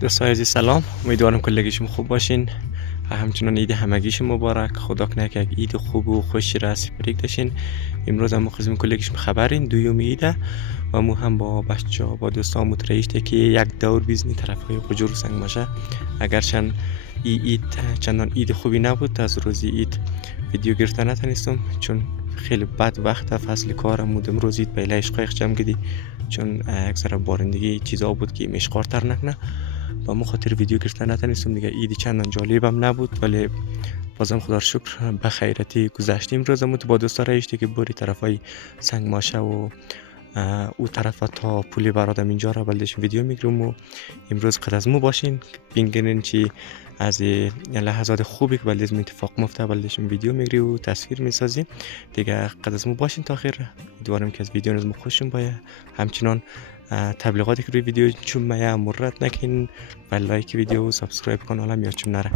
دوستای عزیز سلام، امیدوارم کلگیشون خوب باشین. همچنان عید همگیش مبارک. خدا کنه که یک عید خوب و خوشی را سپریک داشتین. امروز هم مخزم کلگیشون خبرین دویوم عیده و مو هم با بچه‌ها با دوستان مترایشته که یک دور بیزنی طرفای قجور سنگ ماشه. اگرچند عید چندان عید خوبی نبود، از روزی عید ویدیو گرفتن نتونستم چون خیلی بد وقت فصل کارم بودم. روز عید بیلایش قایق جمع کردی چون اکثر بارندگی چیزا بود که مشقارتر نکنه و مخاطر ویدیو گرفتن نتونستم دیگه. عید چندان جالبم نبود ولی بازم خدا شکر به خیرتی گذشتیم. روزمو تو با دوستا رایشته که بری طرفای سنگ ماشه و او طرف تا پولی برادم اینجا را بلدش ویدیو میگیرم و امروز قد از مو باشین بینگرین چی از لحظات خوبی که بلدش اتفاق مفته بلدش ویدیو میگیری و تصویر میسازی دیگه. قد از مو باشین تا آخر. امیدوارم که از ویدیو نظم خوشم باشه. همچنان تبلیغاتی که روی ویدیو چون میا مرت نکن و لایک ویدیو و سابسکرایب کن حالا یادتون نره.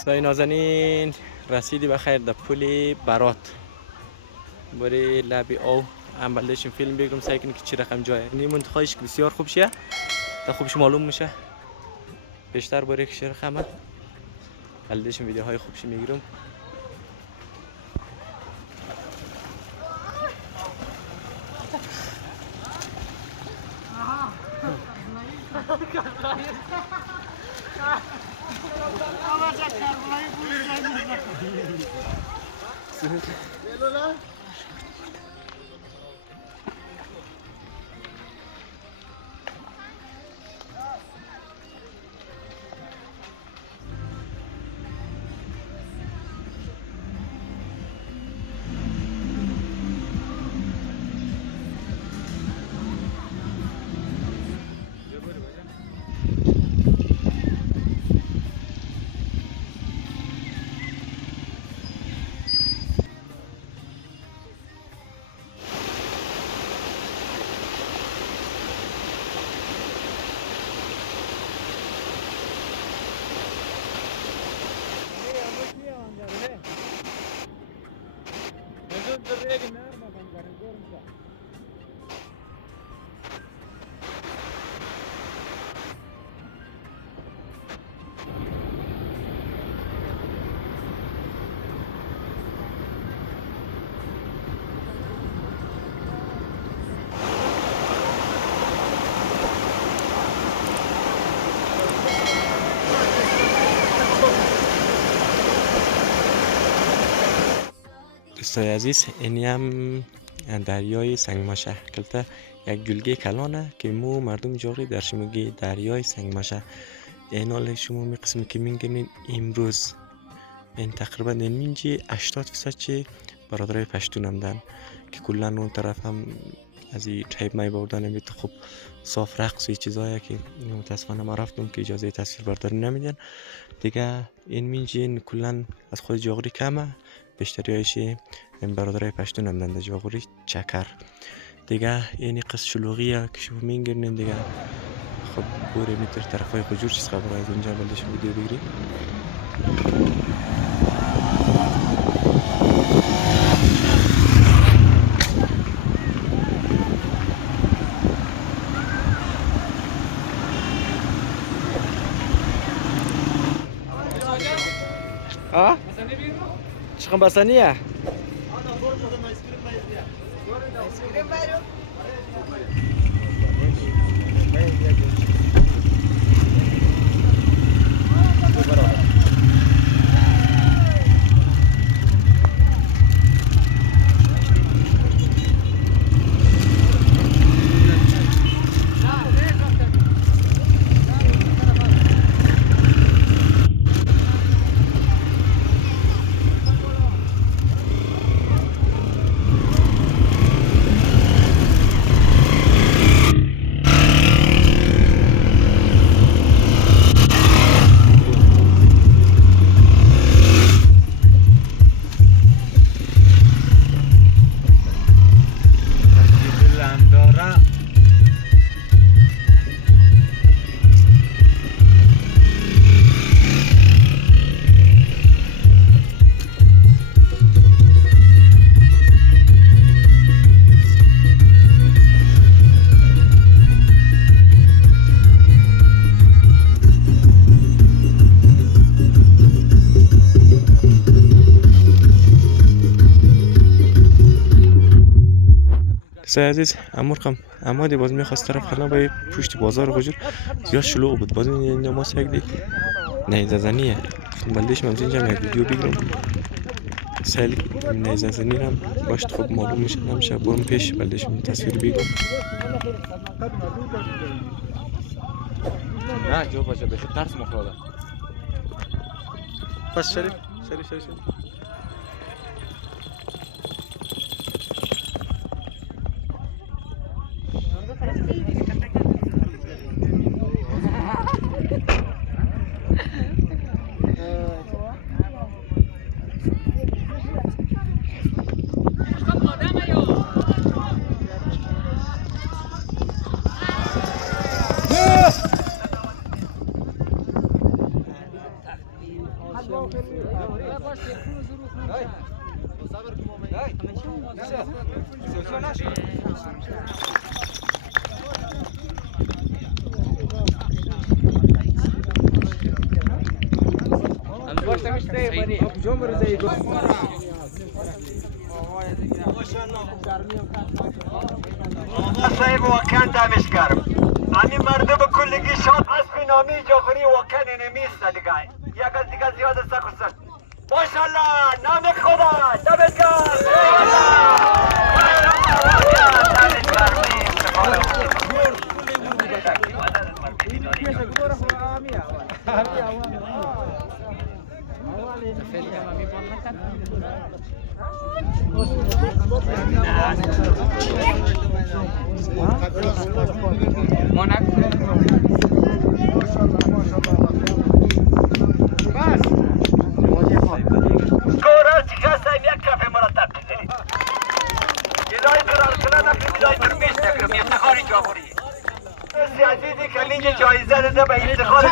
دوستای نازنین رسیدی بخیر در پل برات بری لبی او هم بلدشیم فیلم بگیرم سعی کنیم که چی رقم جایه. این منتخبش که بسیار خوب شه تا خوبش معلوم میشه بیشتر بری که چی رقمه بلدشیم ویدیوهای خوبش میگیرم. دوستای عزیز، اینی هم دریای سنگماشه کلتا یک جلگه کلانه که مو مردم جاغی در شموگی دریای سنگماشه. این حال شما می قسمی که میگنین امروز این تقریبا این منجی 80% چی برادرای پشتون هم دن که کلن اون طرف هم از این تایب مای بردن امید خوب صاف رقص و چیزایی که متاسفانه ما رفتم که اجازه تصویر برداری نمیدن دیگه. این منجی این کلن از خود جاغری کمه، بیشتری هایشی این برادرای پشتون هم دن جاغری چکر دیگه. اینی قصد شلوغیه که شما میگرنین دیگه. خب بوری میتر طرف های خجور چیز خبر از اونجا بلدش ویدیو بگیریم. ها؟ چقدر بسنیه؟ سه عزیز امورقم امادی باز میخواست طرف خلا با پشت بازار خجور زیاد شلوغ بود. باز این نماس یک دی نیزه زنیه بلدش من اینجا یک ویدیو بگیرم سالی نیزه زنی هم باشت خوب معلوم میشه نمیشه برم پیش بلدش من تصویر بگیرم. نه جو باشه بشه ترس مخلاده پس شریف صاحب واقعا دمش گرم. همین مردم کلگی شاد حسب نامی جاغری واقعا نمیست دیگه. یک از دیگه زیاد سخصت. ماشاءالله نام خدا دمت گرم. عزیزی کلینج جایزه داده به افتخار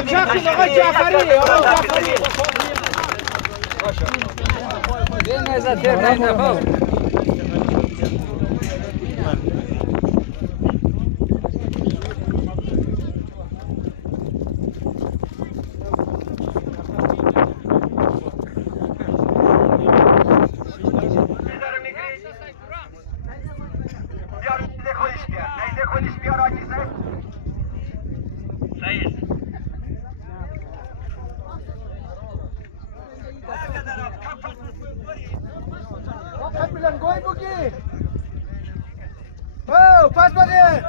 پس بده.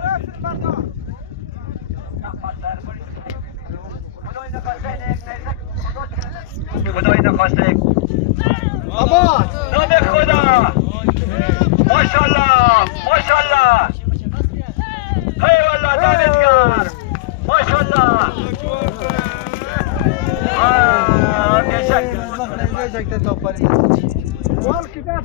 خدای نخواسته. آباد. نام خدا. ماشاءالله ماشاءالله. هی والله دمتگر. ماشاءالله. تشکر. والله كده